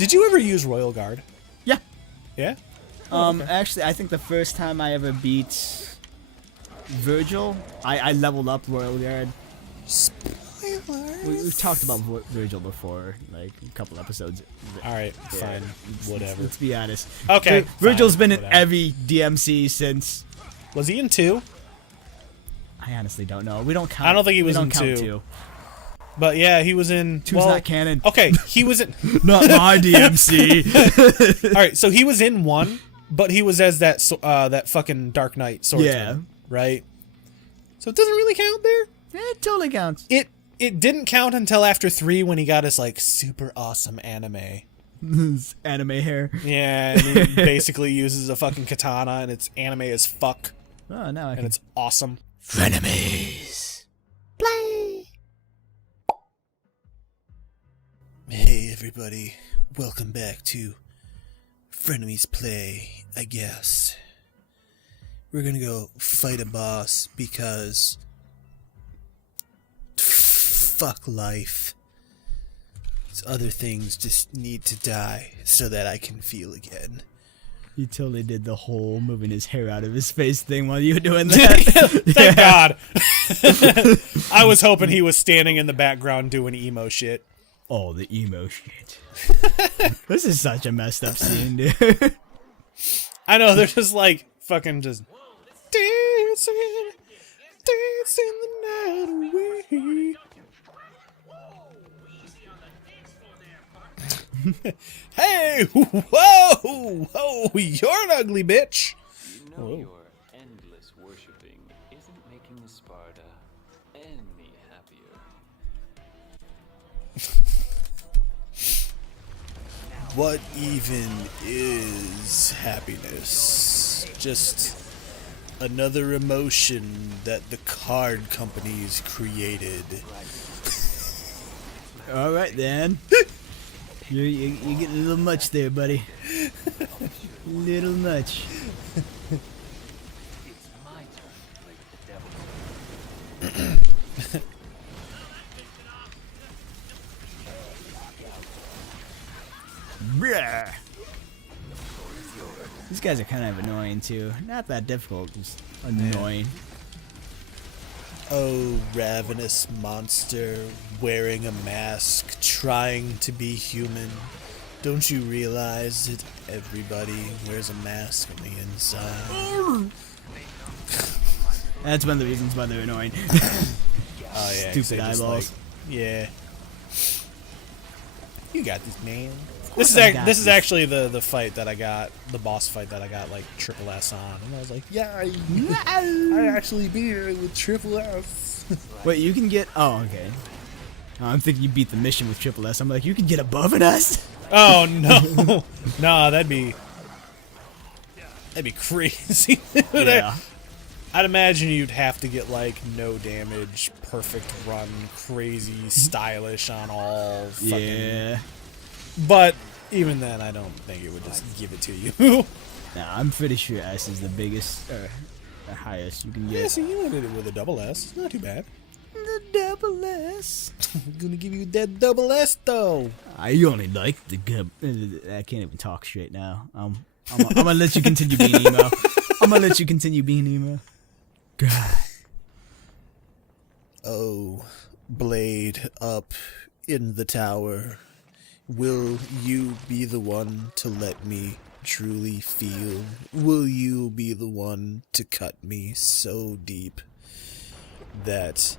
Did you ever use Royal Guard? Yeah. Yeah? Actually, I think the first time I ever beat Virgil, I leveled up Royal Guard. Spoilers. We've talked about Virgil before, like a couple episodes. Alright, fine. Whatever. Let's be honest. Okay. Virgil's been in whatever. every DMC since. Was he in 2? I honestly don't know. We don't count. I don't think he was we in don't count 2. But yeah, he was in... 2's not canon. Okay, he was in... Not my DMC. Alright, so he was in 1, but he was as that fucking Dark Knight swordsman. Yeah. Right? So it doesn't really count there? It totally counts. It didn't count until after 3 when he got his, like, super awesome anime. His anime hair. Yeah, and he basically uses a fucking katana, and it's anime as fuck. Oh, no. And it's awesome. Frenemies. Play. Hey, everybody. Welcome back to Frenemies Play, I guess. We're gonna go fight a boss because... fuck life. These other things just need to die so that I can feel again. He totally did the whole moving his hair out of his face thing while you were doing that. Thank God. I was hoping he was standing in the background doing emo shit. Oh, the emo shit. This is such a messed up scene, dude. I know, they're just like, fucking just dancing the night away. Hey, whoa, you're an ugly bitch. You know your endless worshipping isn't making Sparta any happier. What even is happiness? Just another emotion that the card companies created. All right, then. You get a little much there, buddy. Little much. It's my turn to play with the devil. Bruh. These guys are kind of annoying too. Not that difficult, just annoying. Oh, ravenous monster, wearing a mask, trying to be human. Don't you realize that everybody wears a mask on the inside? That's one of the reasons why they're annoying. Oh yeah, Stupid eyeballs. Yeah. You got this, man. course This is actually the fight that I got, the boss fight that I got like triple S on, and I was like, yeah, I actually beat it with triple S. Wait, you can get? Oh, okay. I'm thinking you beat the mission with triple S. I'm like, you can get above an S? Oh no, nah, that'd be crazy. Yeah. I'd imagine you'd have to get like no damage, perfect run, crazy, stylish on all. Fucking... Yeah. But even then, I don't think it would just give it to you. Nah, I'm pretty sure S is the biggest, the highest you can get. Yeah, so you did it with a double S. It's not too bad. The double S. I'm gonna give you that double S though. I only like the good. I can't even talk straight now. I'm gonna let you continue being emo. I'm gonna let you continue being emo. God. Oh, blade up in the tower. Will you be the one to let me truly feel? Will you be the one to cut me so deep that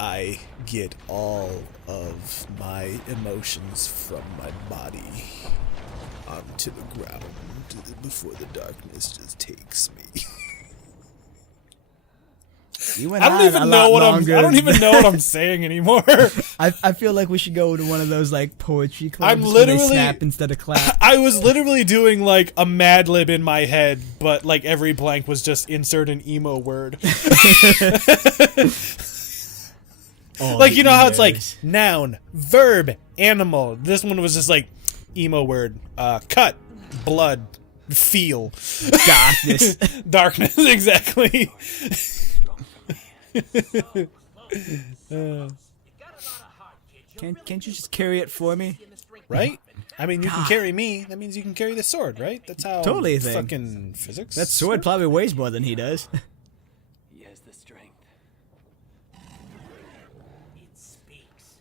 I get all of my emotions from my body onto the ground before the darkness just takes me? You went I don't on even a know lot what longer. I don't even know what I'm saying anymore. I feel like we should go to one of those like poetry clubs I'm where literally they snap instead of clap. I was literally doing like a Mad-Lib in my head, but like every blank was just insert an emo word. Oh, Like, you know how it's like emos. noun, verb, animal. This one was just like emo word, cut, blood, feel, darkness. darkness. Exactly. Can't you just carry it for me? Right? I mean, you can carry me. That means you can carry the sword, right? That's how Totally a thing. fucking physics. That sword probably weighs more than he does. He has the strength. It speaks.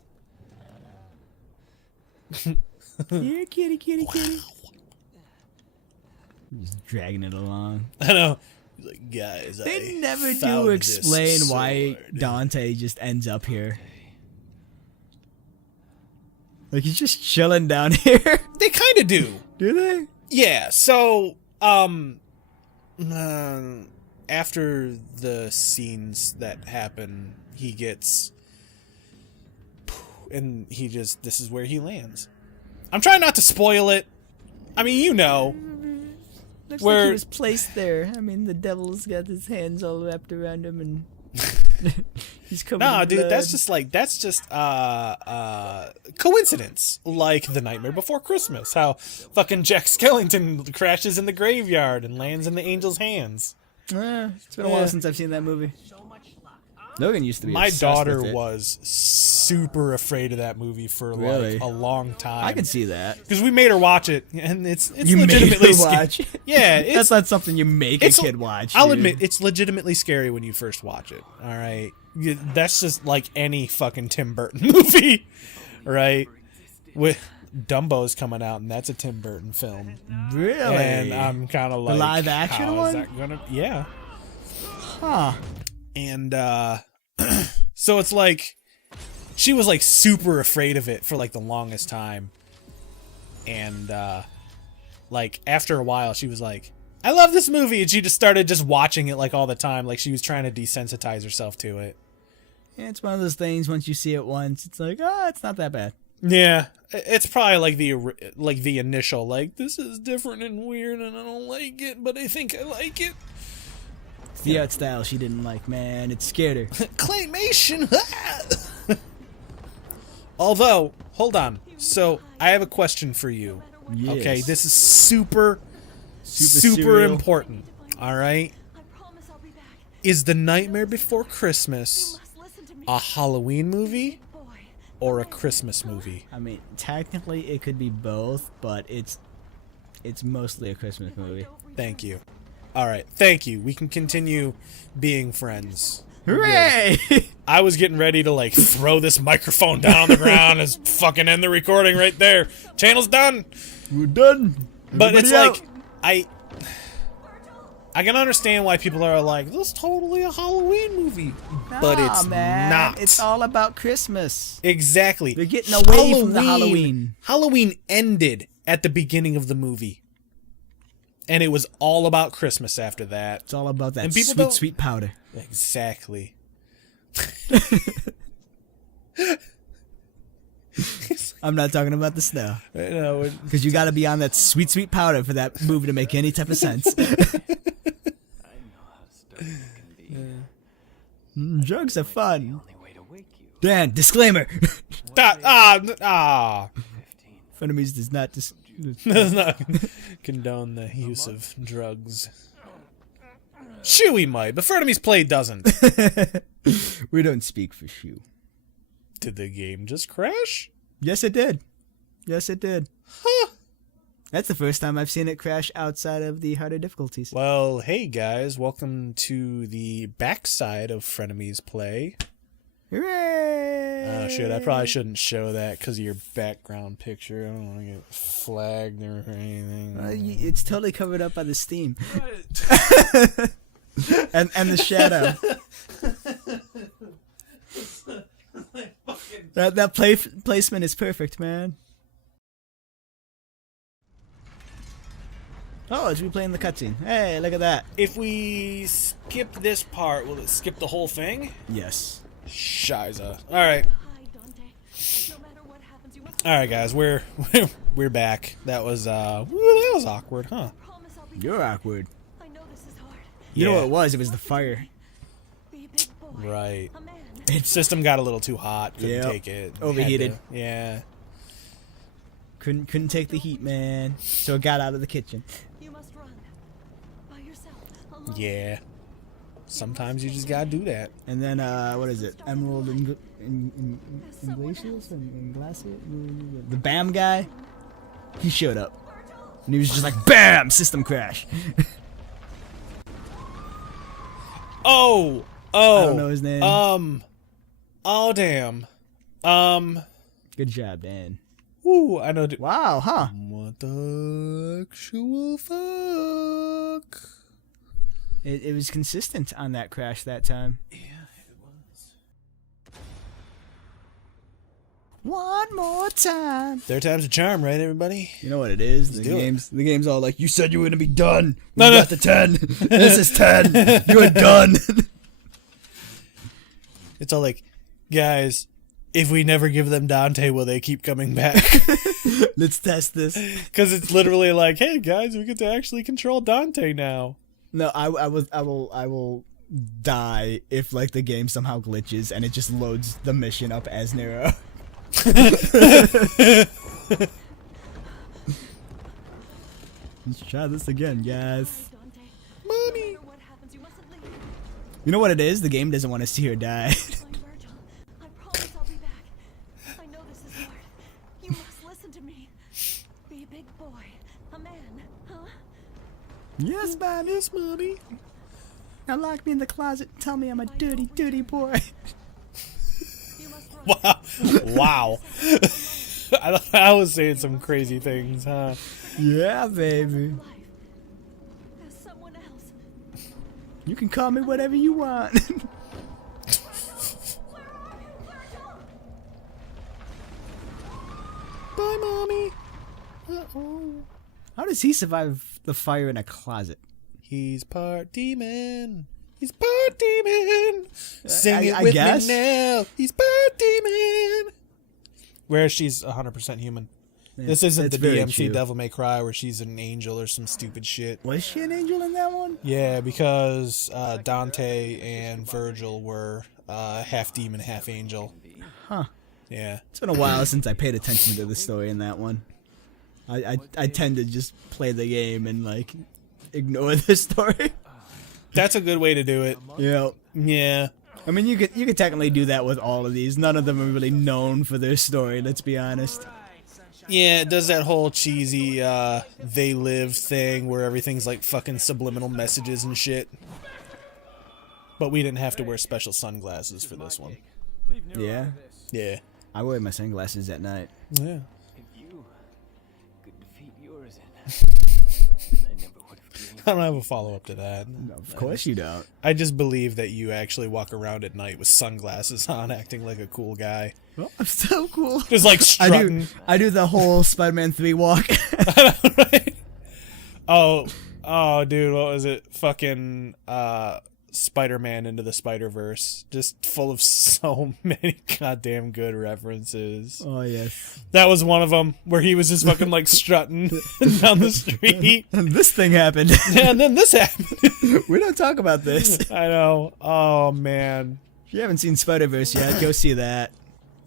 Here, kitty, kitty, kitty. Just dragging it along. I know. He's like, guys, They I never do found explain this why sword." Dante just ends up here. Like, he's just chilling down here. They kind of do. Do they? Yeah. So, after the scenes that happen, he gets, and this is where he lands. I'm trying not to spoil it. I mean, you know. Looks Where- like he was placed there. I mean, the devil's got his hands all wrapped around him, and he's covered Nah, in dude, blood. that's just coincidence. Like the Nightmare Before Christmas, how fucking Jack Skellington crashes in the graveyard and lands in the angel's hands. It's been a while since I've seen that movie. So much luck, huh? Logan used to be My obsessed daughter with it. was super afraid of that movie for Really? like a long time. I can see that. because we made her watch it, and it's You made legitimately her watch. Yeah, That's it's. not something you make a it's- kid watch. I'll dude. admit it's legitimately scary when you first watch it. All right, that's just like any fucking Tim Burton movie, right? With Dumbo's coming out, and that's a Tim Burton film. Really? And I'm kind of like, live action how one? is that gonna? Yeah. Huh. And so it's like she was like super afraid of it for like the longest time. And like after a while she was like, I love this movie, and she just started just watching it like all the time, like she was trying to desensitize herself to it. Yeah, it's one of those things. Once you see it once, it's like, oh, it's not that bad. Yeah, it's probably like the initial like, this is different and weird and I don't like it, but I think I like it. It's the art style she didn't like, man. It scared her. Claymation. Although, hold on. So I have a question for you. Yes. Okay, this is super serial. important. All right. I promise I'll be back. Is The Nightmare Before Christmas You must listen to me. a Halloween movie Boy, or a Christmas movie? I mean, technically it could be both, but it's mostly a Christmas movie. Thank you. All right, thank you. We can continue being friends. Hooray! I was getting ready to like throw this microphone down on the ground and fucking end the recording right there. Channel's done. We're done. But it's Everybody like I can understand why people are like, this is totally a Halloween movie. But Nah, it's man. not. It's all about Christmas. Exactly. They're getting away from the Halloween. Halloween ended at the beginning of the movie. And it was all about Christmas after that. It's all about that And people sweet, don't- sweet powder. Exactly. I'm not talking about the snow. You know, Because you got to be on that sweet, sweet powder for that movie to make any type of sense. I know how stubborn it can be. Drugs are fun. Only way to wake you. Dan, disclaimer. Frenemies does not does not condone the use of drugs. Chewy might, but Frenemies Play doesn't. We don't speak for Shu. Did the game just crash? Yes, it did. Yes, it did. Huh. That's the first time I've seen it crash outside of the harder difficulties. Well, hey guys, welcome to the backside of Frenemies Play. Hooray! Oh shit, I probably shouldn't show that because of your background picture. I don't want to get flagged or anything. It's totally covered up by the steam. and the shadow. That placement is perfect, man. Oh, it's replaying the cutscene. Hey, look at that. If we skip this part, will it skip the whole thing? Yes. Shiza. Alright. Hi, Dante. No matter what happens, you must Alright guys, we're back. That was awkward, huh? promise I'll be You're back. awkward. I know this is hard. You know Yeah. what it was? It was the fire. Be a big boy. Right. A man. System got a little too hot, couldn't Yep. take it. Overheated. Had to- yeah. Couldn't take the heat, man. So it got out of the kitchen. You must run. By yourself. Alone. Yeah. Sometimes you just gotta do that. And then what is it? Emerald Iglesias and Glacier? The BAM guy. He showed up. And he was just like, BAM! System crash. Oh! I don't know his name. Oh, damn. Good job, Dan. Ooh, I know. Wow, huh? What the actual fuck? It was consistent on that crash that time. Yeah, it was. One more time. Third time's a charm, right, everybody? You know what it is? do it. The game's all like, you said you were gonna be done. We No, no. got the 10. This is 10. You're done. It's all like, guys, if we never give them Dante, will they keep coming back? Let's test this. Because it's literally like, hey, guys, we get to actually control Dante now. No, I will die if like the game somehow glitches and it just loads the mission up as Nero. Let's try this again, guys. Dante. Mommy. No matter what happens, you mustn't leave. You know what it is? The game doesn't want to see her die. Find Virgil. I promise I'll be back. I know this is hard. You must listen to me. Be a big boy. A man. Huh? Yes, mommy. Yes, mommy. Now lock me in the closet and tell me I'm a dirty, dirty boy. You must run. Wow. Wow. I was saying some crazy things, huh? Yeah, baby. Life. As someone else. You can call me whatever you want. Where are you, Virgil? Bye, mommy. Uh-oh. How does he survive the fire in a closet? He's part demon. He's part demon. Sing it I with guess. me now. He's part demon. Where she's 100% human. This isn't That's the very DMC true. Devil May Cry where she's an angel or some stupid shit. Was she an angel in that one? Yeah, because Dante and Virgil were half demon, half angel. Huh. Yeah. It's been a while since I paid attention to the story in that one. I tend to just play the game and like ignore the story. That's a good way to do it. Yeah. Yeah. I mean, you could technically do that with all of these. None of them are really known for their story. Let's be honest. Yeah, it does that whole cheesy they live thing where everything's like fucking subliminal messages and shit. But we didn't have to wear special sunglasses for this one. Yeah. Yeah. I wear my sunglasses at night. Yeah. If you could defeat yours, then I never would have dreamed. I don't have a follow-up to that. Of course you don't. I just believe that you actually walk around at night with sunglasses on, acting like a cool guy. Well, I'm so cool. Just like strutting. I do the whole Spider-Man 3 walk. Right? Oh, dude, what was it? Fucking Spider-Man Into the Spider-Verse. Just full of so many goddamn good references. Oh, yes. That was one of them, where he was just fucking like strutting down the street. And this thing happened. And then this happened. We don't talk about this. I know. Oh, man. If you haven't seen Spider-Verse yet, go see that.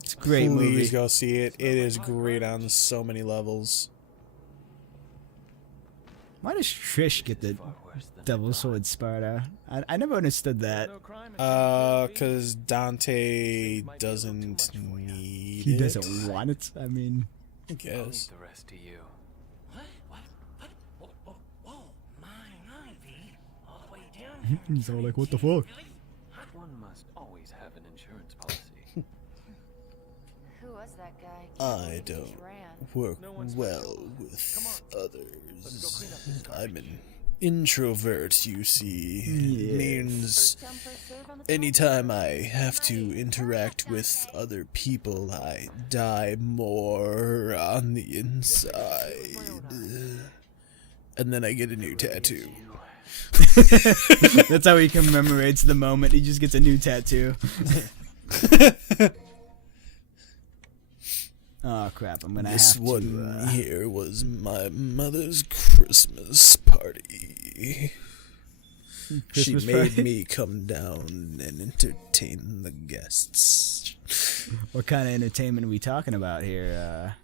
It's a great Please movie. go see it. It is great on so many levels. Why does Trish get the Double Sword Sparta? I never understood that. Because Dante doesn't need He it. doesn't want it. I mean, I guess. The rest to you. Whoa, mine, V. All the way down. he's all like, what the fuck? One must always have an insurance policy. Who was that guy? I He just don't ran. work well with others. I'm an introvert, you see. Yes. Means First come, first serve on the anytime I have to interact with other people, I die more on the inside. And then I get a new tattoo. That's how he commemorates the moment. He just gets a new tattoo. Oh crap! I'm gonna This have one to. here was my mother's Christmas party. She Christmas made party? me come down and entertain the guests. What kind of entertainment are we talking about here?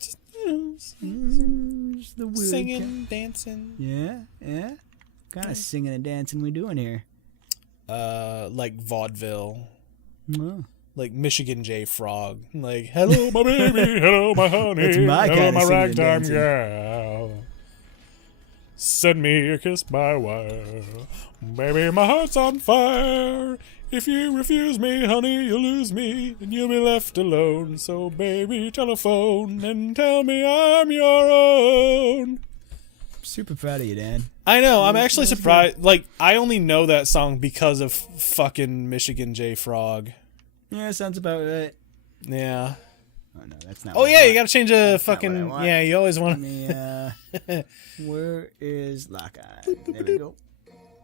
Just the weird Singing, dancing. Yeah. Kind of singing and dancing we doing here? Like vaudeville. Oh. like Michigan J Frog. Like, hello my baby, hello my honey, That's my hello kinda my singing and ragtime dancing. gal. Send me a kiss by wire. Baby, my heart's on fire. If you refuse me, honey, you'll lose me, and you'll be left alone. So, baby, telephone and tell me I'm your own. Super proud of you, Dan. I know, I'm actually surprised. Like, I only know that song because of fucking Michigan J Frog. Yeah, sounds about right. Yeah. Oh no, that's not. Oh, what I yeah, you want. gotta change a That's not what I fucking. want. Yeah, you always want Let me, where is Lock-Eye? There we go.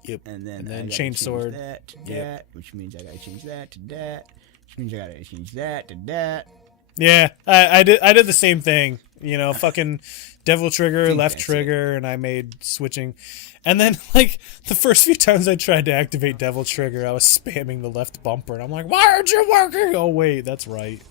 Yep. And then I then gotta change sword. that to Yep. that, which means I gotta change that to that, which means I gotta change that to that. Yeah, I did the same thing. You know, fucking Devil Trigger, Think left that's trigger, and I made switching. And then, like, the first few times I tried to activate Devil Trigger, I was spamming the left bumper, and I'm like, why aren't you working? Oh, wait, that's right.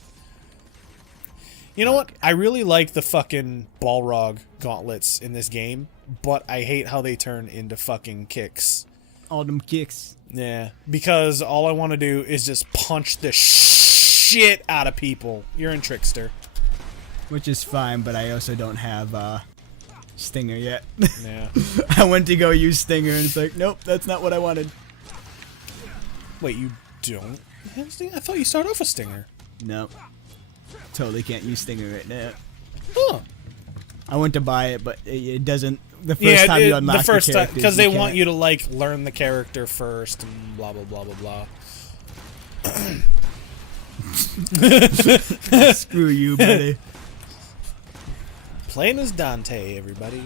You know what? I really like the fucking Balrog gauntlets in this game, but I hate how they turn into fucking kicks. All them kicks. Yeah, because all I want to do is just punch the shit out of people. You're in Trickster. Which is fine, but I also don't have Stinger yet. Yeah. I went to go use Stinger, and it's like, nope, that's not what I wanted. Wait, you don't? I thought you started off with Stinger. Nope. Totally can't use Stinger right now. Huh. I went to buy it, but it doesn't. The first time you unlock the first time, characters, because they want can't. you to like learn the character first and blah blah blah blah blah. Screw you, buddy. Playing as Dante, everybody.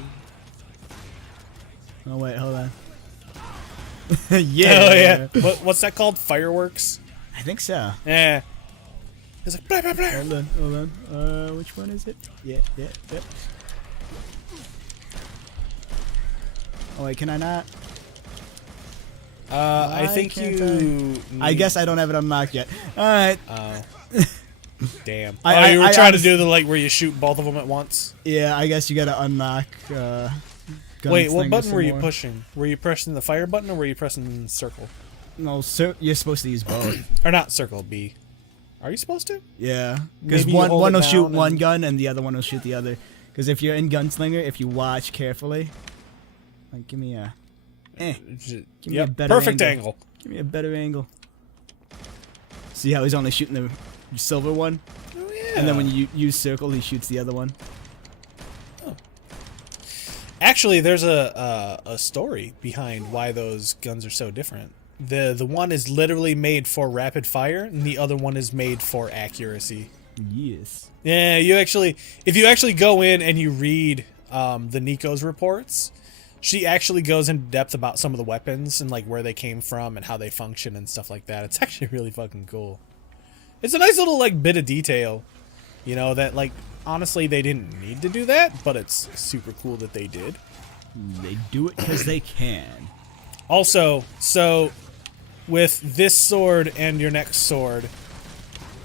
Oh wait, hold on. Oh yeah. What's that called? Fireworks. I think so. Yeah. It's like blah blah blah. Hold on. Which one is it? Yep. Oh wait, can I not? I Why think can't you. I guess I don't have it unlocked yet. All right. Damn. I- You were I trying to honest- do the like where you shoot both of them at once. Yeah, I guess you gotta unlock. Wait, what Gunslinger button some were you more. pushing? Were you pressing the fire button or were you pressing circle? No, sir, you're supposed to use both. Or not circle, B. Are you supposed to? Yeah, because Maybe you one hold will it shoot down one and- gun and the other one will shoot the other. Because if you're in Gunslinger, if you watch carefully, like give me a, give me a better Perfect angle. Give me a better angle. See how he's only shooting the silver one, Oh yeah. and then when you use circle, he shoots the other one. Actually, there's a story behind why those guns are so different. The one is literally made for rapid fire, and the other one is made for accuracy. Yes. Yeah, if you actually go in and you read the Nico's reports, she actually goes into depth about some of the weapons and like where they came from and how they function and stuff like that. It's actually really fucking cool. It's a nice little like bit of detail, you know, that like honestly they didn't need to do that, but it's super cool that they did. They do it because they can. Also, so with this sword and your next sword,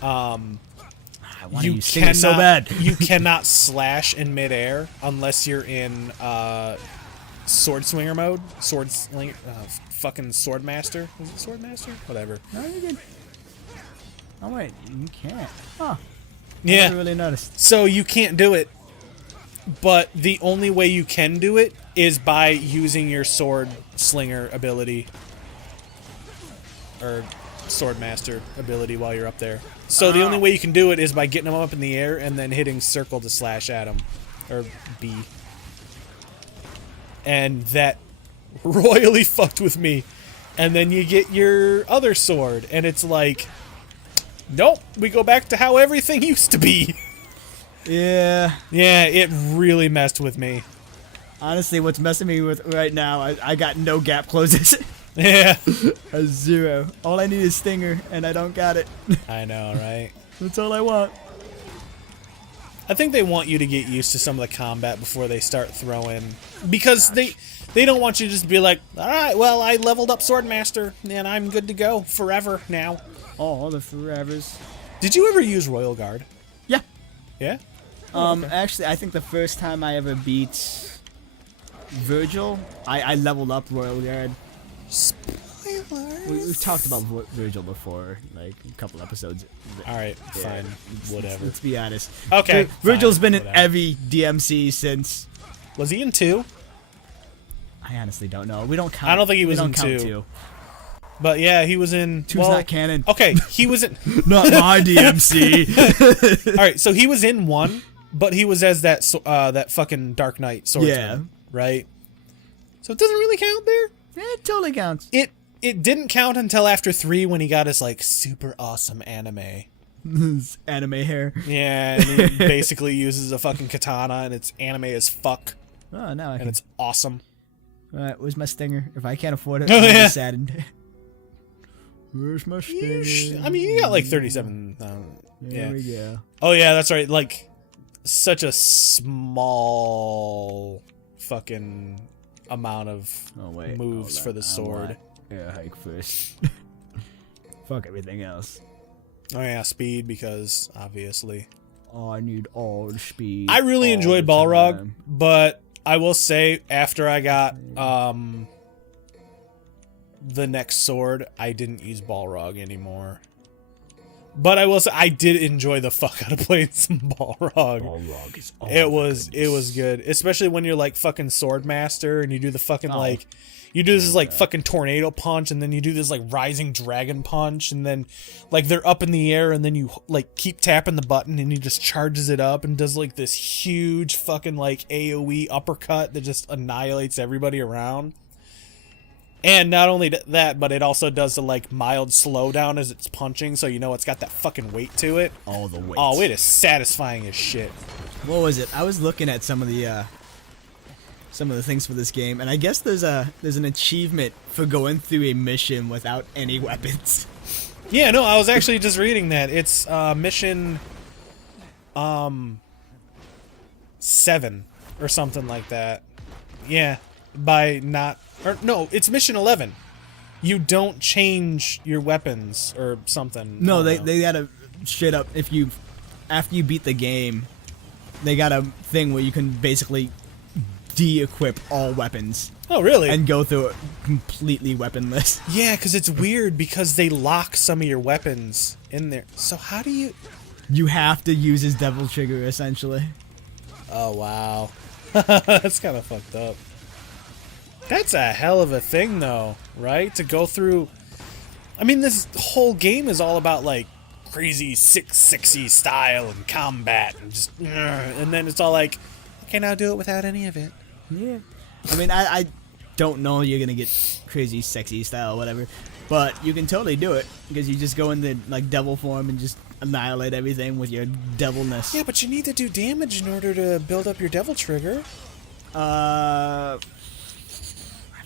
I want to you use Stinger so bad. you cannot slash in midair unless you're in sword swinger mode. Fucking sword master. Is it sword master? Whatever. No, you're good. Oh wait, you can't. Huh. I Yeah. never really noticed. So you can't do it, but the only way you can do it is by using your sword slinger ability or sword master ability while you're up there. So the only way you can do it is by getting them up in the air and then hitting circle to slash at them, or B. And that royally fucked with me. And then you get your other sword, and it's like, nope, we go back to how everything used to be. Yeah. Yeah, it really messed with me. Honestly, what's messing me with right now, I got no gap closes. Yeah. A 0. All I need is Stinger, and I don't got it. I know, right? That's all I want. I think they want you to get used to some of the combat before they start throwing, because they don't want you to just be like, all right, well, I leveled up Swordmaster and I'm good to go forever now. All the forevers. Did you ever use Royal Guard? Yeah. Yeah. Actually, I think the first time I ever beat Virgil, I leveled up Royal Guard. Spoiler We've talked about Virgil before, like a couple episodes. All right, Yeah, fine, whatever. Let's be honest. Okay, Virgil's fine, been in whatever. every DMC since. Was he in 2? I honestly don't know. We don't count. I don't think he we was don't in count 2. But yeah, he was in. 2's well, not canon. Okay, he was in. Not my DMC. All right, so he was in 1, but he was as that fucking Dark Knight swordsman, Yeah. right? So it doesn't really count there. It totally counts. It didn't count until after 3 when he got his like super awesome anime. His anime hair. Yeah, and he basically uses a fucking katana, and it's anime as fuck, Oh, now I and can. it's awesome. Alright, where's my stinger? If I can't afford it, Oh, I'm gonna yeah. be saddened. Where's my stinger? I mean, you got like 37. There Yeah. we go. Oh yeah, that's right. Like such a small fucking amount of Oh wait. moves hold for on. the I sword. want air hike first. Fuck everything else. Oh yeah, speed because obviously. Oh, I need all the speed. I really all enjoyed the Balrog, time. but I will say after I got the next sword, I didn't use Balrog anymore. But I will say I did enjoy the fuck out of playing some Balrog. Balrog is all It was goodness. good, especially when you're like fucking sword master and you do the fucking Oh. like you do this like fucking tornado punch and then you do this like rising dragon punch and then like they're up in the air and then you like keep tapping the button and he just charges it up and does like this huge fucking like AoE uppercut that just annihilates everybody around. And not only that, but it also does the like mild slowdown as it's punching, so you know it's got that fucking weight to it. All the weight. Oh, it is satisfying as shit. What was it? I was looking at some of the things for this game, and I guess there's an achievement for going through a mission without any weapons. Yeah, no, I was actually just reading that. It's mission 7 or something like that. Yeah, by not or no, it's mission 11. You don't change your weapons or something. No, I don't know. they got a straight up after you beat the game, they got a thing where you can basically de-equip all weapons Oh, really? and go through it completely weaponless. Yeah, because it's weird because they lock some of your weapons in there. So how do you... You have to use his devil trigger essentially. Oh, wow. That's kind of fucked up. That's a hell of a thing, though, right? To go through... I mean, this whole game is all about, like, crazy 660 style and combat and just... And then it's all like, okay, now do it without any of it. Yeah. I mean, I don't know you're gonna get crazy sexy style or whatever, but you can totally do it because you just go into like devil form and just annihilate everything with your devilness. Yeah, but you need to do damage in order to build up your devil trigger. I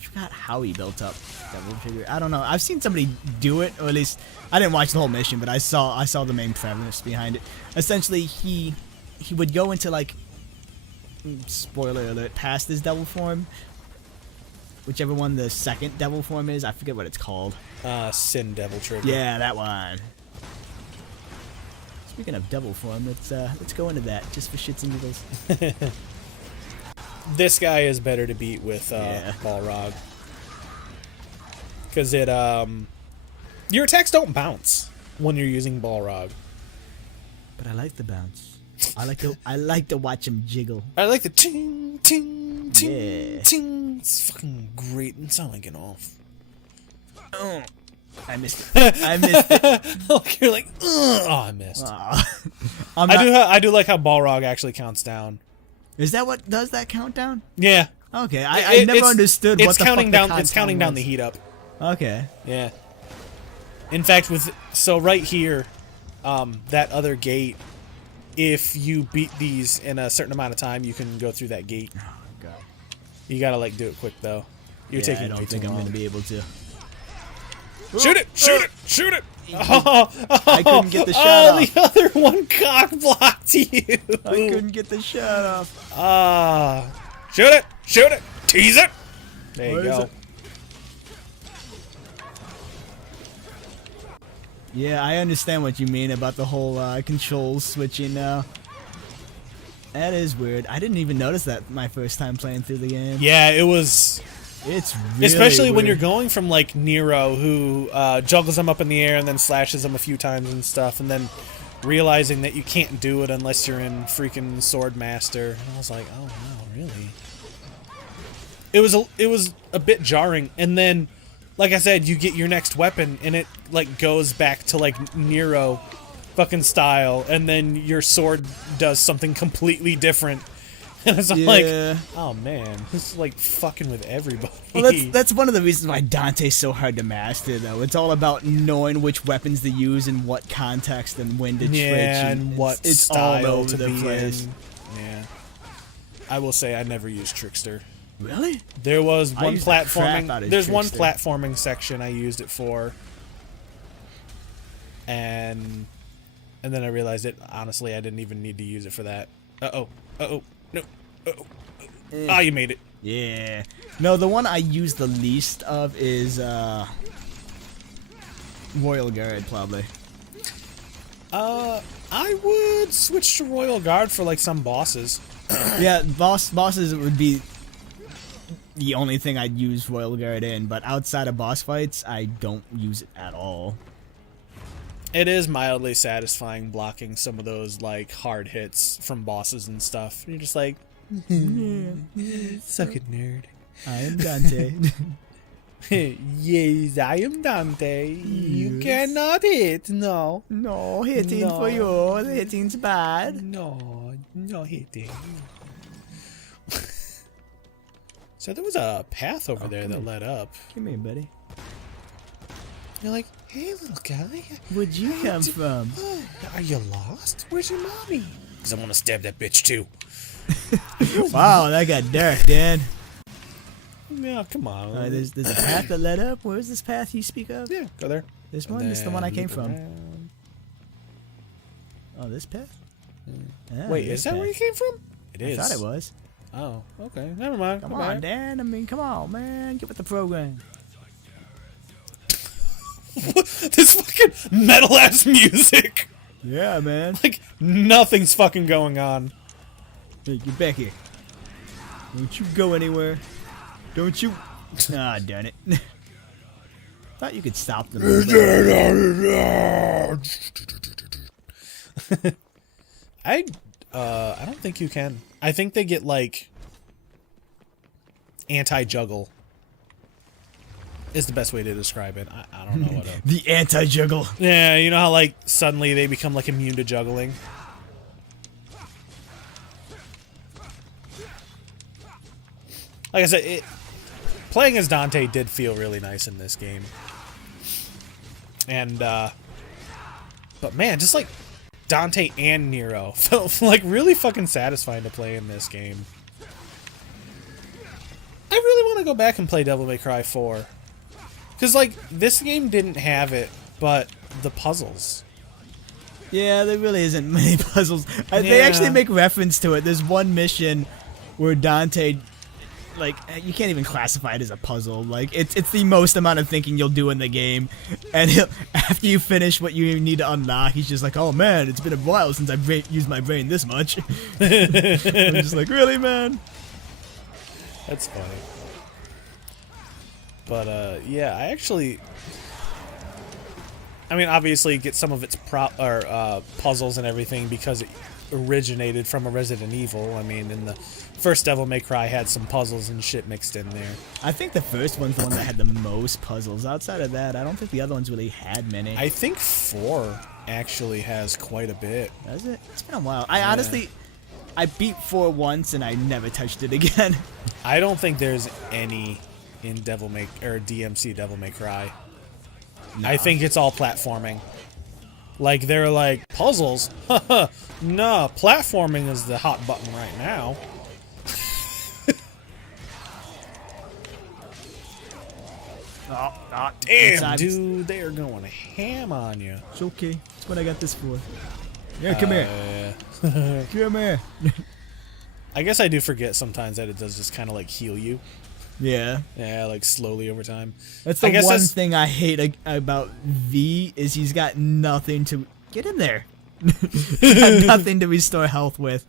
forgot how he built up devil trigger. I don't know. I've seen somebody do it, or at least I didn't watch the whole mission, but I saw the main premise behind it. Essentially, he would go into like, spoiler alert, past his devil form, whichever one the second devil form is. I forget what it's called. Sin devil trigger. Yeah, that one. Speaking of devil form, let's go into that just for shits and giggles. This guy is better to beat with Yeah. Balrog. Because it, your attacks don't bounce when you're using Balrog. But I like the bounce. I like to watch him jiggle. I like the ting, ting, ting, Yeah. ting. It's fucking great. It's not like it off. I missed it. I missed it. Like you're like, ugh. Oh, I missed. Aw. I do like how Balrog actually counts down. Is that what does that countdown? Yeah. Okay, I never understood it's what the counting fuck down. the It's counting down was. the heat up. Okay. Yeah. In fact, so right here, that other gate, if you beat these in a certain amount of time, you can go through that gate. Oh god. You gotta like do it quick though. You're Yeah, taking I don't way think too I'm long. gonna be able to. Shoot it! Shoot it! Shoot it! Oh, I couldn't get the shot off. the other one cock blocked you. I couldn't get the shot off. Shoot it! Shoot it! Tease it! There Where you is go. it? Yeah, I understand what you mean about the whole controls switching now. That is weird. I didn't even notice that my first time playing through the game. Yeah, it was It's really Especially when weird. you're going from like Nero, who juggles them up in the air and then slashes them a few times and stuff, and then realizing that you can't do it unless you're in freaking Swordmaster. And I was like, oh no, really? It was a bit jarring, and then, like I said, you get your next weapon, and it like goes back to like Nero fucking style, and then your sword does something completely different. And it's like, oh man, this is like fucking with everybody. Well, that's one of the reasons why Dante's so hard to master, though. It's all about knowing which weapons to use in what context and when to switch. And what it's style all over to the be place. in. Yeah, I will say I never used Trickster. Really? There was I one used the crap platforming. out of There's one Trickster. platforming section I used it for, and then I realized it. Honestly, I didn't even need to use it for that. No. Ah, you made it. Yeah. No, the one I use the least of is Royal Guard, probably. I would switch to Royal Guard for like some bosses. Yeah, bosses would be the only thing I'd use Royal Guard in, but outside of boss fights, I don't use it at all. It is mildly satisfying blocking some of those like hard hits from bosses and stuff. You're just like, suck it, nerd. I am Dante. Yes, I am Dante. You cannot hit, no. No hitting No. for you. The hitting's bad. No hitting. So there was a path over there that led up. Come here, buddy. You're like, hey, little guy. Where'd you come from? Are you lost? Where's your mommy? Because I want to stab that bitch too. Wow, that got dark, Dan. Yeah, come on. There's a path that led up. Where's this path you speak of? Yeah, go there. This And one? This is the one I then came loop from. around. Oh, this path? Ah, Wait, this is that path. where you came from? It I is. thought it was. Oh, okay. Never mind. Come Go on, back. Dan. I mean, come on, man. Get with the program. This fucking metal ass music. Yeah, man. Like nothing's fucking going on. Hey, get back here. Don't you go anywhere. Don't you. Ah, darn it. Thought you could stop them. I don't think you can. I think they get like anti-juggle is the best way to describe it. I don't know what else. The anti-juggle. Yeah, you know how like suddenly they become like immune to juggling? Like I said, playing as Dante did feel really nice in this game. And but man, just like Dante and Nero felt like really fucking satisfying to play in this game. I really want to go back and play Devil May Cry 4. Because, like, this game didn't have it, but the puzzles. Yeah, there really isn't many puzzles. They actually Yeah. make reference to it. There's one mission where Dante, like, you can't even classify it as a puzzle. Like, it's the most amount of thinking you'll do in the game. And after you finish what you need to unlock, he's just like, oh man, it's been a while since I've used my brain this much. I'm just like, really, man? That's funny. But, yeah, I actually... I mean, obviously, get some of its puzzles and everything because it originated from a Resident Evil. I mean, in the first Devil May Cry had some puzzles and shit mixed in there. I think the first one's the one that had the most puzzles. Outside of that, I don't think the other ones really had many. I think 4 actually has quite a bit. Does it? It's been a while. I beat 4 once and I never touched it again. I don't think there's any in DMC Devil May Cry. I think it's all platforming. Like, they're like, puzzles? No, platforming is the hot button right now. Damn, dude, they are going ham on you. It's okay. That's what I got this for. Yeah, come here. Come here. I guess I do forget sometimes that it does just kind of like heal you. Yeah. Yeah, like slowly over time. That's I the guess one that's- thing I hate about V is he's got nothing to get in there. Got nothing to restore health with.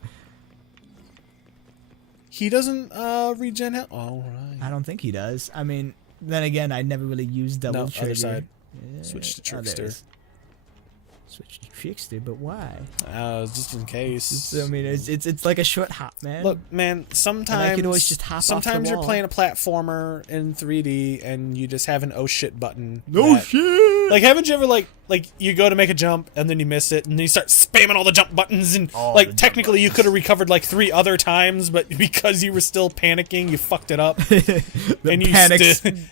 He doesn't regen health. All right. I don't think he does. I mean, then again, I never really used double No, trigger. other side. Yeah. Switch to Oh, there it Trickster. is. Switch to Trickster, but why? Just in case. I mean, it's like a short hop, man. Look, man, sometimes could always just hop off the sometimes you're wall. playing a platformer in 3D and you just have an oh shit button. No that- shit. Like, haven't you ever like you go to make a jump and then you miss it and then you start spamming all the jump buttons and All the like jump technically you could have recovered like 3 other times, but because you were still panicking, you fucked it up. The and you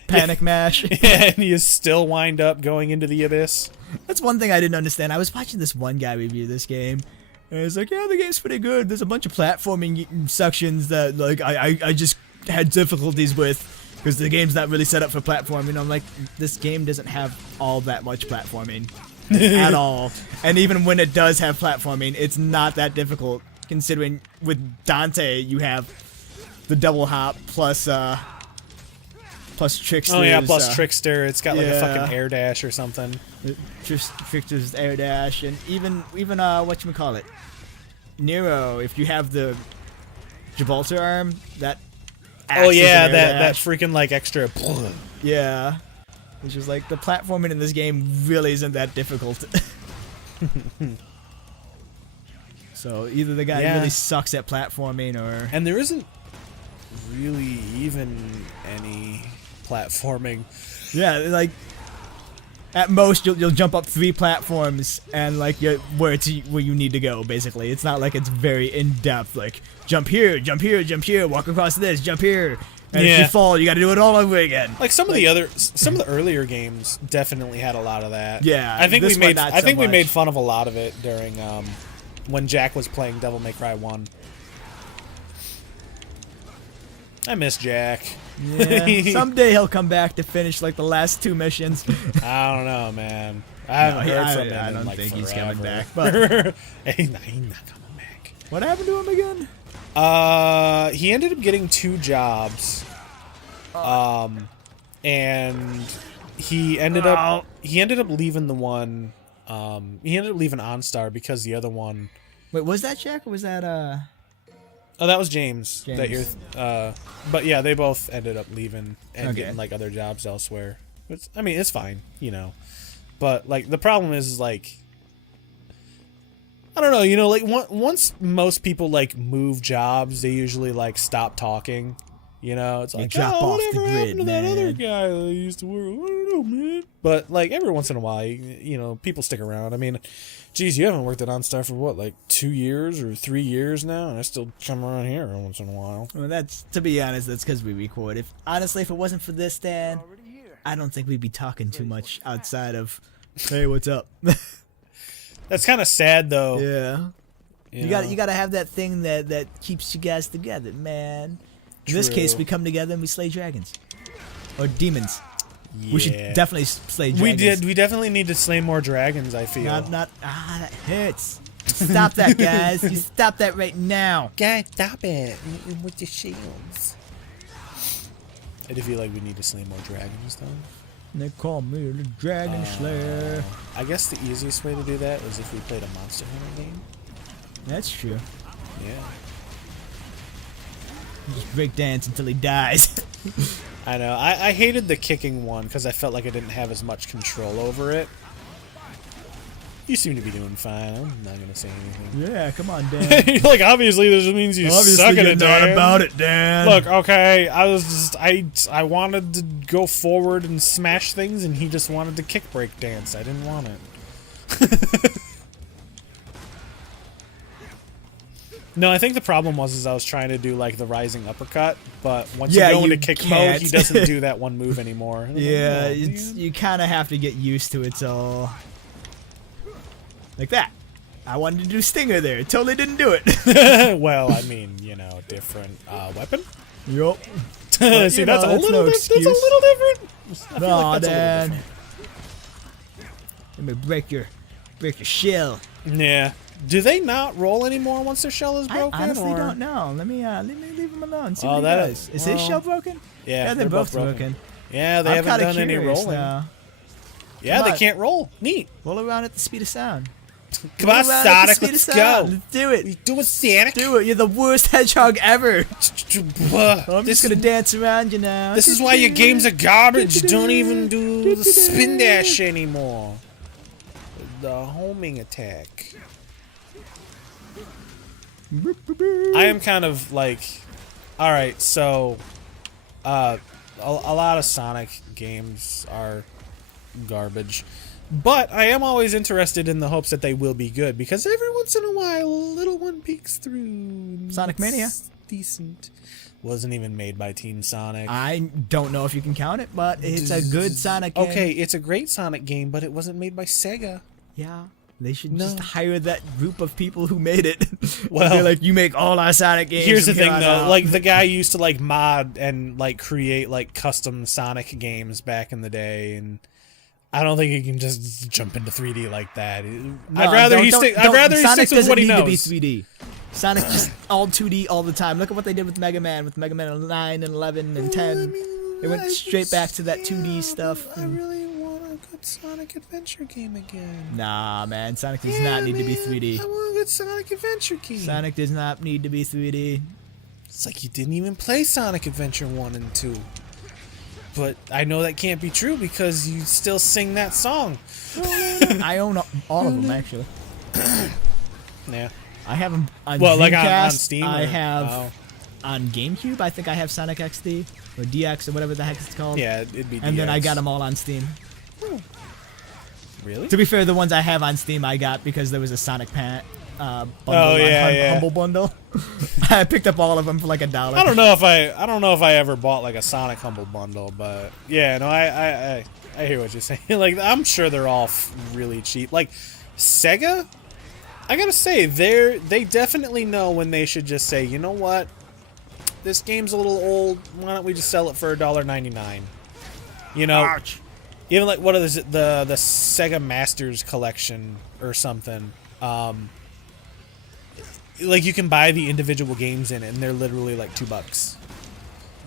panic mash. and you still wind up going into the abyss. That's one thing I didn't understand. I was watching this one guy review this game, and it's like, yeah, the game's pretty good. There's a bunch of platforming sections that like I just had difficulties with because the game's not really set up for platforming. I'm like, this game doesn't have all that much platforming at all. And even when it does have platforming, it's not that difficult considering with Dante you have the double hop plus Trickster. Oh yeah, plus Trickster. It's got like a yeah. fucking air dash or something. Just Trickster's air dash, and even whatchamacallit, Nero, if you have the Gibraltar arm, that acts Oh as yeah, an air that dash. freaking like extra. Yeah. It's just like the platforming in this game really isn't that difficult. So either the guy Yeah. really sucks at platforming or And there isn't really even any platforming. yeah, like at most you'll jump up 3 platforms and like you're where you need to go basically. It's not like it's very in depth like jump here, jump here, jump here, walk across this, jump here. And if Yeah. you fall, you got to do it all over again. Like some of the earlier games definitely had a lot of that. Yeah, I think this we one made not I so think we made much. fun of a lot of it during when Jack was playing Devil May Cry 1. I miss Jack. Yeah, someday he'll come back to finish like the last 2 missions. I don't know, man. I haven't heard from him I in, don't like, think he's forever. coming back. But he's not coming back. what happened to him again? He ended up getting 2 jobs. And he ended up leaving the one. He ended up leaving OnStar because the other one. Wait, was that Jack or was that Oh, that was James. That you're. James. But yeah, they both ended up leaving and Okay. getting like other jobs elsewhere. I mean, it's fine, you know. But like the problem is like. I don't know, you know, like once most people like move jobs, they usually like stop talking. You know, it's like, drop oh, off the whatever grid, happened to that other man. guy that I used to work with? I don't know, man. But like every once in a while, you know, people stick around. I mean, geez, you haven't worked at OnStar for what, like 2 years or 3 years now, and I still come around here every once in a while. Well, that's to be honest. That's because we record. If honestly, if it wasn't for this, Dan, I don't think we'd be talking too much outside of, hey, what's up? That's kind of sad, though. Yeah. You You know? gotta have that thing that keeps you guys together, man. In this case, True. we come together and we slay dragons. Or demons. Yeah. We should definitely slay dragons. We definitely need to slay more dragons, I feel. That hurts. Stop that, guys. You stop that right now. Guys, stop it with your shields. I do feel like we need to slay more dragons, though. They call me the Dragon Slayer. I guess the easiest way to do that is if we played a Monster Hunter game. That's true. Yeah. Just break dance until he dies. I know. I hated the kicking one because I felt like I didn't have as much control over it. You seem to be doing fine. I'm not going to say anything. Yeah, come on, Dan. Like, obviously, this means you suck at it, not Dan. about it, Dan. Look, okay, I wanted to go forward and smash things, and he just wanted to kick break dance. I didn't want it. No, I think the problem was I was trying to do like the rising uppercut, but once Yeah, you go you into kick can't. mode, he doesn't do that one move anymore. And I'm like, Yeah, "Oh, it's, man." you kind of have to get used to it, so... Like that. I wanted to do Stinger there. Totally didn't do it. Well, I mean, you know, different weapon. Yup. See, that's you know, a that's little no that's a excuse. little different. I feel Nah, like that's a little Dan. different. Let me break your shell. Yeah. Do they not roll anymore once their shell is broken? I honestly or? don't know. Let me leave him alone. See Oh, what he that does. is- Is his well, shell broken? Yeah, they're both broken. Yeah, they I'm haven't kinda done any curious rolling. now. Yeah, Come they on. can't roll. Neat. Roll around at the speed of sound. Come on, Move out at the Sonic, speed of let's sound. go. Let's do it. You doing Sonic? Do it. You're the worst hedgehog ever. I'm I'm just gonna dance around you now. This is why your games are garbage. Don't even do the spin dash anymore. The homing attack. I am kind of like, all right, so a lot of Sonic games are garbage, but I am always interested in the hopes that they will be good, because every once in a while a little one peeks through. Sonic Mania. It's decent. Wasn't even made by Team Sonic. I don't know if you can count it, but it's a good Sonic game. Okay, it's a great Sonic game, but it wasn't made by Sega. Yeah. They should No. just hire that group of people who made it. Well, they're like, you make all our Sonic games. Here's the from thing here on though, out." like the guy used to like mod and like create like custom Sonic games back in the day, and I don't think he can just jump into 3D like that. No, I'd rather he don't- stick. don't- I'd rather he Sonic sticks with what he doesn't need knows. to be 3D. Sonic just all 2D all the time. Look at what they did with Mega Man 9 and 11 and 10. They went straight back to that 2D stuff. I really want a good Sonic Adventure game again. Nah, man, Sonic does not need to be 3D. I want a good Sonic Adventure game. Sonic does not need to be 3D. It's like you didn't even play Sonic Adventure 1 and 2. But I know that can't be true because you still sing that song. I own all of them actually. Yeah. I have them on Well, like Dreamcast. on Steam. I or- have oh. on GameCube. I think I have Sonic XD or DX or whatever the heck it's called. Yeah, it'd be. And then I DX. got them all on Steam. Really? To be fair, the ones I have on Steam I got because there was a Sonic bundle Oh, on yeah, yeah. Humble Bundle. I picked up all of them for like $1. I don't know if I ever bought like a Sonic Humble Bundle, but yeah, no, I hear what you're saying. Like, I'm sure they're all really cheap. Like Sega, I gotta say, they definitely know when they should just say, you know what, this game's a little old. Why don't we just sell it for $1.99? You know, even like what is it, the Sega Masters Collection or something. Like you can buy the individual games in it, and they're literally like $2.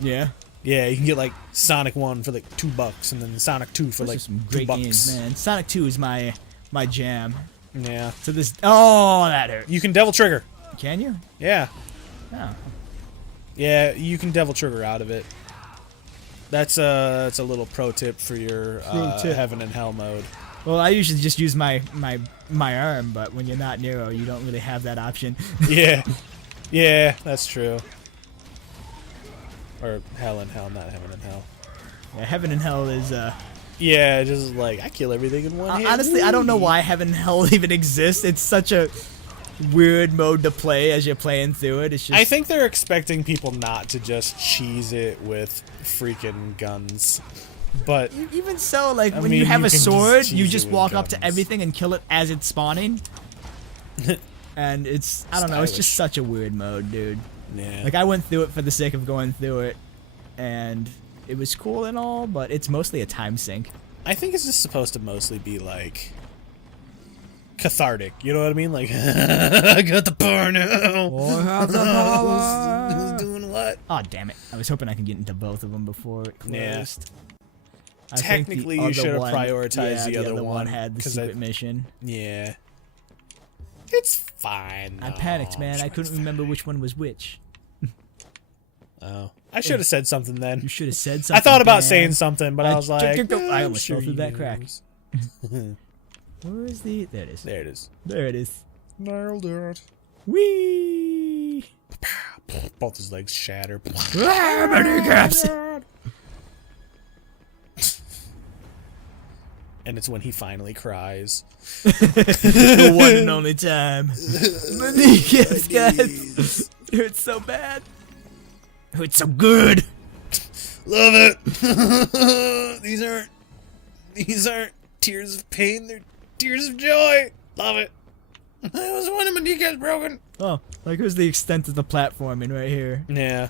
Yeah. Yeah, you can get like Sonic 1 for like $2, and then Sonic 2 for Those like are some great $2. games, man. Sonic 2 is my jam. Yeah, So this. Oh, that hurt. you can Devil Trigger. Can you? Yeah, Oh. yeah, you can Devil Trigger out of it. That's a little pro tip for your tip. Heaven and Hell mode. Well, I usually just use my arm, but when you're not Nero, you don't really have that option. Yeah, yeah, that's true. Or Hell and Hell, not Heaven and Hell. Yeah, Heaven and Hell is. Yeah, just like I kill everything in one hit. Honestly, I don't know why Heaven and Hell even exists. It's such a weird mode to play as you're playing through it. It's just. I think they're expecting people not to just cheese it with freaking guns. But Even so, like I when mean, you have you a can just sword, cheese you it just with walk up to guns. everything and kill it as it's spawning. And it's I don't know, it's just Stylish. such a weird mode, dude. yeah, Like I went through it for the sake of going through it, and it was cool and all, but it's mostly a time sink. I think it's just supposed to mostly be like cathartic. You know what I mean? Like I got the power now. I have the power. Who's doing what? Oh damn it! I was hoping I could get into both of them before it closed. Yeah. I think the Technically, you other should have one- prioritized yeah, the other one, had the 'cause secret mission. Yeah, it's fine. I though. panicked, man. I Sure, couldn't it's remember fine. which one was which. Oh, I should have said something then. You should have said something. I thought about man. saying something, but I was like, I I'm almost sure fell through he that crack. knows. Where is the? There it is. There it is. There it is. Nailed it. Whee! Both his legs shatter. Ah, my kneecaps! And it's when he finally cries. The one and only time. My kneecaps, guys. It hurts so bad. It hurts so good. Love it. These aren't tears of pain. They're tears of joy. Love it. I was one of my kneecaps broken. Oh, like here's the extent of the platforming right here. Yeah.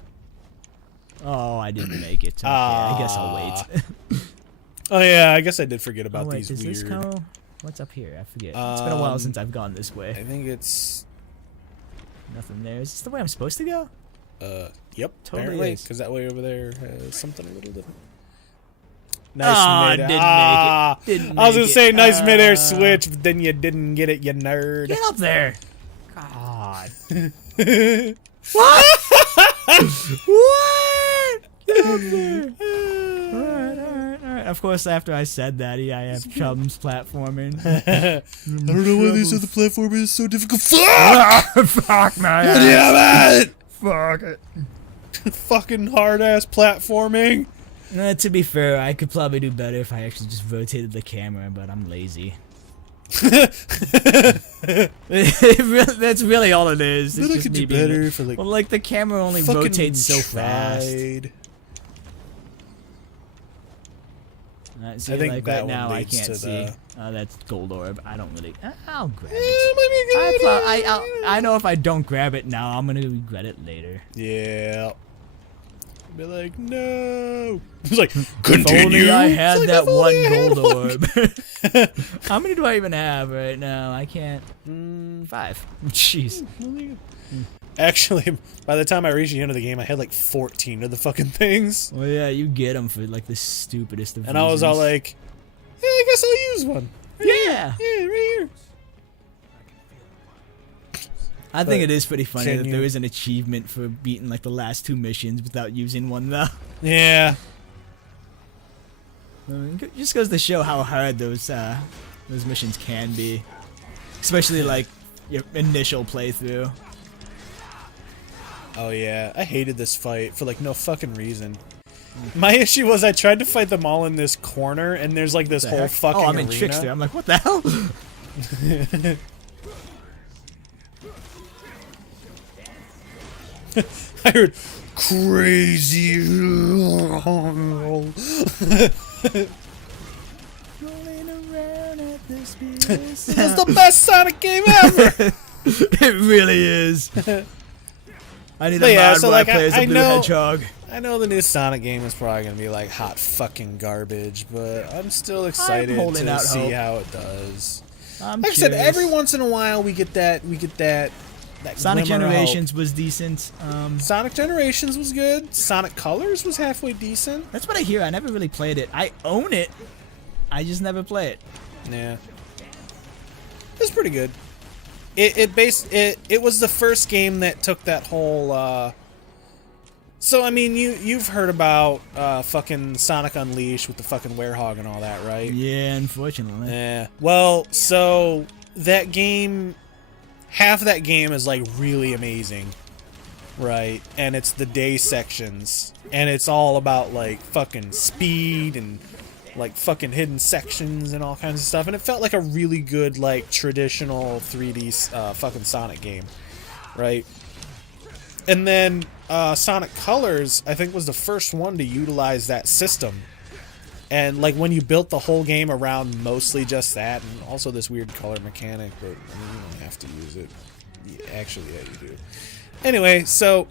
Oh, I didn't make it. Okay, I guess I'll wait. Oh yeah, I guess I did forget about Oh wait, these does weird. this go? What's up here? I forget. It's been a while since I've gone this I way. think it's. Nothing there. Is this the way I'm supposed to go? Yep. Totally Apparently, is. because that way over there has something a little different. Nice Didn't mid. make it. Didn't I was gonna make say it. nice midair switch, but then you didn't get it, you nerd. Get up there. God. What? What? Get up there. Alright. Of course, after I said that, I have chums platforming. I don't know why they said the platform is so difficult. Fuck! Fuck my Damn it! Fuck it. Fucking hard ass platforming. To be fair, I could probably do better if I actually just rotated the camera, but I'm lazy. That's really all it is. It's But I just could me do being better like- if I like Well, like the camera only fucking rotates so fast. tried. See, I think like that right one now I leads can't to see. the- That's gold orb. I don't really. I'll grab Eh, it. it might be a good idea. I know if I don't grab it now, I'm gonna regret it later. Yeah. Be like, no. It's like, If continue. only I had It's like, that if only one I had gold one. orb. How many do I even have right now? I can't. 5. Jeez. Actually, by the time I reached the end of the game, I had like 14 of the fucking things. Well, yeah, you get them for like the stupidest of And I was all reasons. like, yeah, I guess I'll use one. Yeah. Yeah, right here. I think it is pretty funny can that you- there is an achievement for beating like the last 2 missions without using one though. Yeah. It just goes to show how hard those missions can be, especially like your initial playthrough. Oh yeah, I hated this fight for like no fucking reason. My issue was I tried to fight them all in this corner, and there's like this The whole heck? fucking I'm in arena. Trickster. I'm like, what the hell? I heard crazy. This is the best Sonic game ever. It really is. I need But a yeah, mod so, where like, I play as a I blue know- hedgehog. I know the new Sonic game is probably gonna be like hot fucking garbage, but I'm still excited holding to out see hope. how it does. I'm Like I said, curious. every once in a while we get that Sonic glimmer of hope. Generations was decent. Sonic Generations was good. Sonic Colors was halfway decent. That's what I hear. I never really played it. I own it. I just never play it. Yeah, it's pretty good. It was the first game that took that whole. So I mean, you've heard about fucking Sonic Unleashed with the fucking werehog and all that, right? Yeah, unfortunately. Yeah. Well, so that game, half of that game is like really amazing, right? And it's the day sections, and it's all about like fucking speed and like fucking hidden sections and all kinds of stuff. And it felt like a really good like traditional 3D fucking Sonic game, right? And then Sonic Colors, I think, was the first one to utilize that system. And like when you built the whole game around mostly just that, and also this weird color mechanic, but I mean, you don't have to use it. Actually, yeah, you do. Anyway, so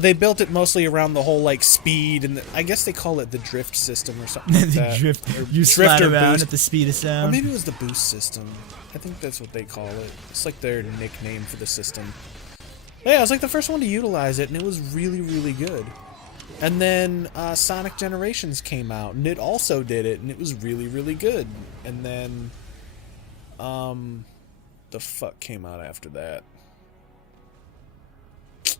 they built it mostly around the whole like speed, and I guess they call it the drift system or something like The that. drift. Or You slide or around boost. at the speed of Or sound. maybe it was the boost system. I think that's what they call it. It's like their nickname for the system. Yeah, it was like the first one to utilize it, and it was really, really good. And then Sonic Generations came out, and it also did it, and it was really, really good. And then, the fuck came out after that? It's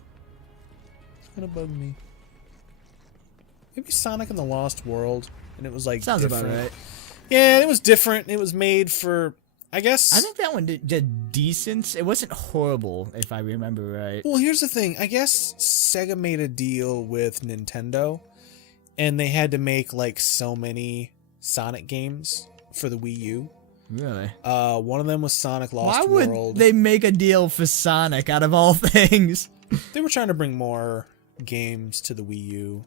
gonna bug me. Maybe Sonic and the Lost World, and it was like Sounds different. about right. Yeah, it was different. It was made for, I guess. I think that one did decent. It wasn't horrible, if I remember right. Well, here's the thing. I guess Sega made a deal with Nintendo, and they had to make like so many Sonic games for the Wii U. Really? One of them was Sonic Lost Why would World. they make a deal for Sonic out of all things? They were trying to bring more games to the Wii U,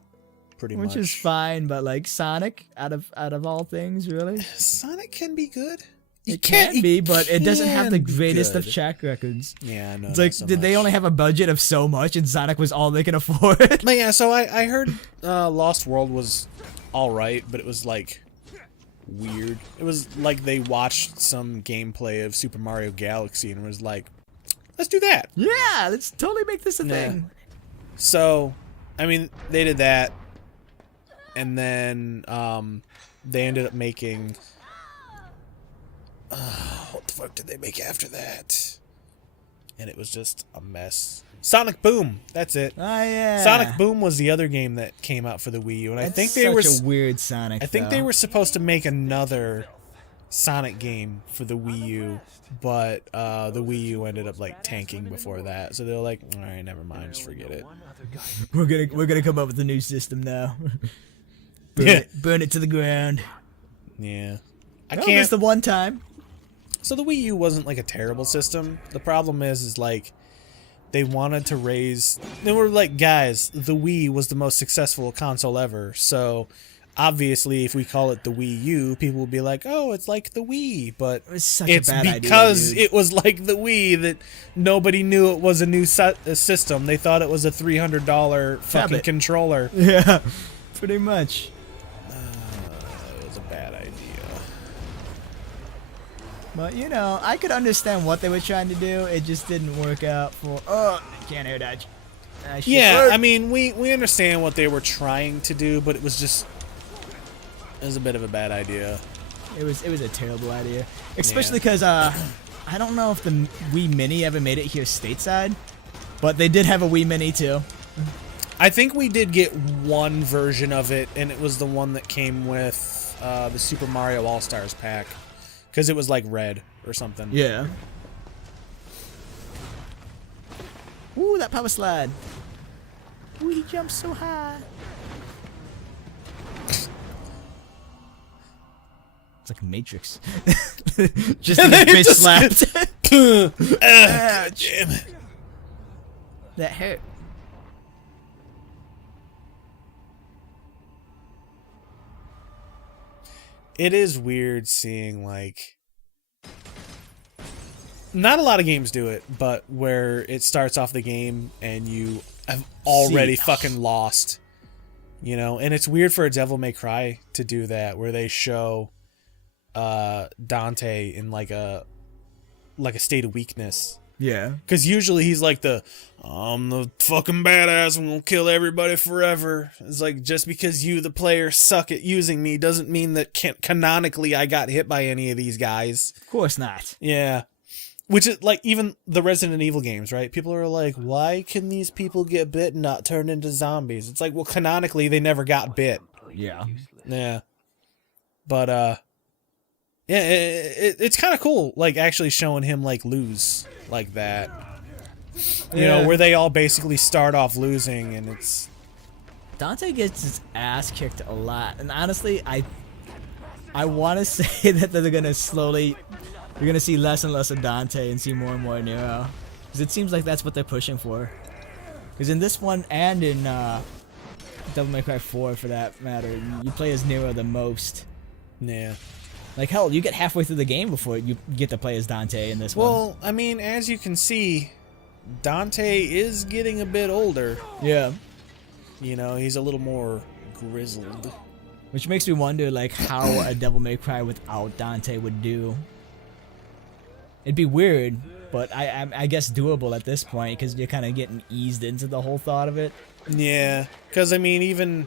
pretty much. Which is fine, but like Sonic out of all things, really? Sonic can be good. It can be, but it doesn't have the can be greatest of good. track records. Yeah, I know. It's like, did they only have a budget of so much and Sonic was all they can afford? But yeah, so I heard Lost World was alright, but it was like weird. It was like they watched some gameplay of Super Mario Galaxy and was like, let's do that. Yeah, let's totally make this a Yeah. thing. So, I mean, they did that. and then they ended up making. What the fuck did they make after that? And it was just a mess. Sonic Boom. That's it. Oh yeah. Sonic Boom was the other game that came out for the Wii U, and I think they such were a weird Sonic. I think they were supposed to make another Sonic game for the Wii U, but the Wii U ended up like tanking before that. So they were like, all right, never mind, just forget it. We're gonna come up with a new system now. Burn it to the ground. Yeah, I That can't. was the one time. So the Wii U wasn't like a terrible system. The problem is like they wanted to raise. They were like, guys, the Wii was the most successful console ever. So obviously, if we call it the Wii U, people will be like, "Oh, it's like the Wii," but It was such it's a bad because idea, dude. it was like the Wii that nobody knew it was a new system. They thought it was a $300 fucking Tablet. controller. Yeah, pretty much. It was a bad idea. But you know, I could understand what they were trying to do. It just didn't work out for. Oh, can't air dodge. Yeah, I mean, we understand what they were trying to do, but it was just. It was a bit of a bad idea. It was a terrible idea, especially because I don't know if the Wii Mini ever made it here stateside, but they did have a Wii Mini too. I think we did get one version of it, and it was the one that came with the Super Mario All-Stars pack, because it was like red or something. Yeah. Ooh, that power slide. Ooh, he jumps so high. It's like a Matrix. Just a bitch slapped. Damn it. That hurt. It is weird seeing, like... Not a lot of games do it, but where it starts off the game and you have already fucking lost. You know? And it's weird for a Devil May Cry to do that, where they show Dante in like a state of weakness. Yeah. Because usually he's like I'm the fucking badass, I'm gonna kill everybody forever. It's like, just because you, the player, suck at using me doesn't mean that canonically I got hit by any of these guys. Of course not. Yeah. Which is like, even the Resident Evil games, right? People are like, why can these people get bit and not turn into zombies? It's like, well, canonically they never got bit. Yeah. Yeah. But, yeah, it's kind of cool, like, actually showing him, like, lose like that. You know, where they all basically start off losing, and it's... Dante gets his ass kicked a lot, and honestly, I want to say that they're gonna slowly, you're gonna see less and less of Dante and see more and more Nero, because it seems like that's what they're pushing for. Because in this one and in Devil May Cry 4, for that matter, you play as Nero the most. Yeah. Like, hell, you get halfway through the game before you get to play as Dante in this one. Well, I mean, as you can see, Dante is getting a bit older. Yeah. You know, he's a little more grizzled. Which makes me wonder, like, how a Devil May Cry without Dante would do. It'd be weird, but I guess doable at this point, because you're kind of getting eased into the whole thought of it. Yeah, because, I mean, even...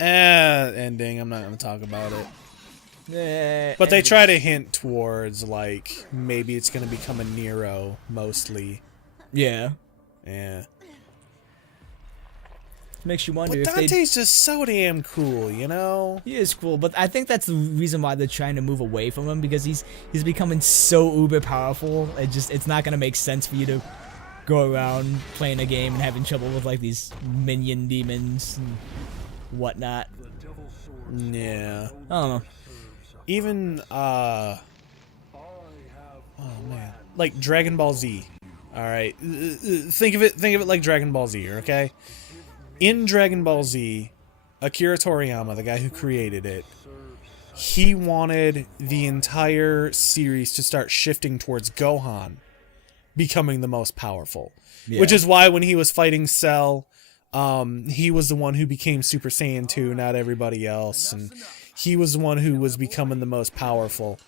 ending, I'm not going to talk about it. But they try to hint towards, like, maybe it's going to become a Nero, mostly. Yeah. Yeah. Makes you wonder But if they... Dante's just so damn cool, you know? He is cool, but I think that's the reason why they're trying to move away from him, because he's becoming so uber powerful. It's not going to make sense for you to go around playing a game and having trouble with, like, these minion demons and whatnot. Yeah. I don't know. Even, oh man, like Dragon Ball Z. All right, think of it like Dragon Ball Z, okay? In Dragon Ball Z, Akira Toriyama, the guy who created it, he wanted the entire series to start shifting towards Gohan becoming the most powerful, which is why when he was fighting Cell, he was the one who became Super Saiyan 2, not everybody else, and he was the one who was becoming the most powerful.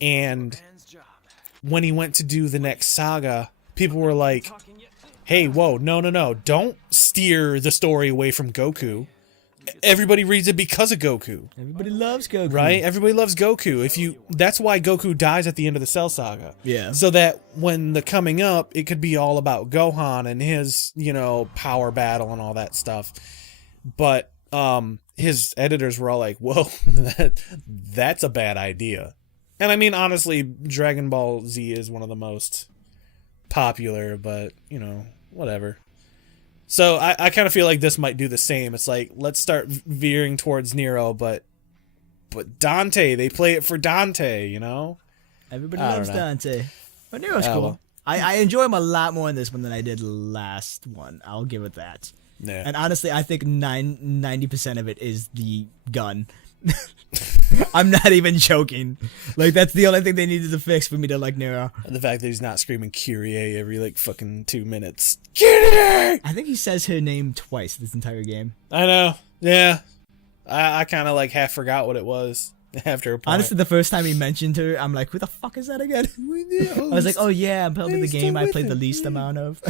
And when he went to do the next saga, people were like, hey, whoa, no, don't steer the story away from Goku. everybody reads it because of Goku. Everybody loves Goku. Right? Everybody loves Goku. That's why Goku dies at the end of the Cell Saga. Yeah. So that when the coming up, it could be all about Gohan and his, power battle and all that stuff. But his editors were all like, "Whoa, that's a bad idea." And I mean, honestly, Dragon Ball Z is one of the most popular, but whatever. So I kind of feel like this might do the same. It's like, let's start veering towards Nero, but Dante, they play it for Dante, Everybody I loves don't know. Dante. But Nero's Oh, cool. well. I enjoy him a lot more in this one than I did last one. I'll give it that. Yeah. And honestly, I think 90% of it is the gun. I'm not even joking. Like, that's the only thing they needed to fix for me to like Nero. The fact that he's not screaming Kyrie every fucking 2 minutes. Kyrie! I think he says her name twice this entire game. I know. Yeah. I kind of half forgot what it was after a point. Honestly, the first time he mentioned her, I'm like, who the fuck is that again? I was like, oh yeah, probably the game I played the least amount of.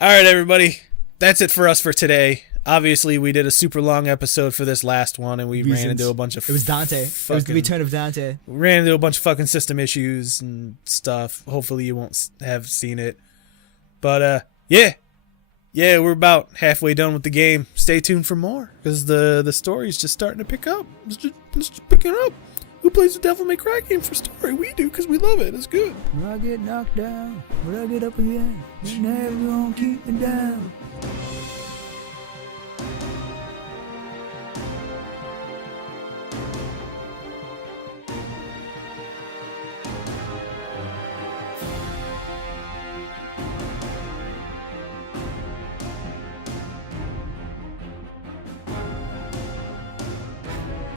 All right, everybody. That's it for us for today. Obviously, we did a super long episode for this last one, and we ran into a bunch of... It was Dante. It was the return of Dante. We ran into a bunch of fucking system issues and stuff. Hopefully, you won't have seen it. But, yeah. Yeah, we're about halfway done with the game. Stay tuned for more, because the story's just starting to pick up. It's just picking up. Who plays the Devil May Cry game for story? We do, because we love it. It's good. When I get knocked down, when I get up again, you're never gonna keep me down.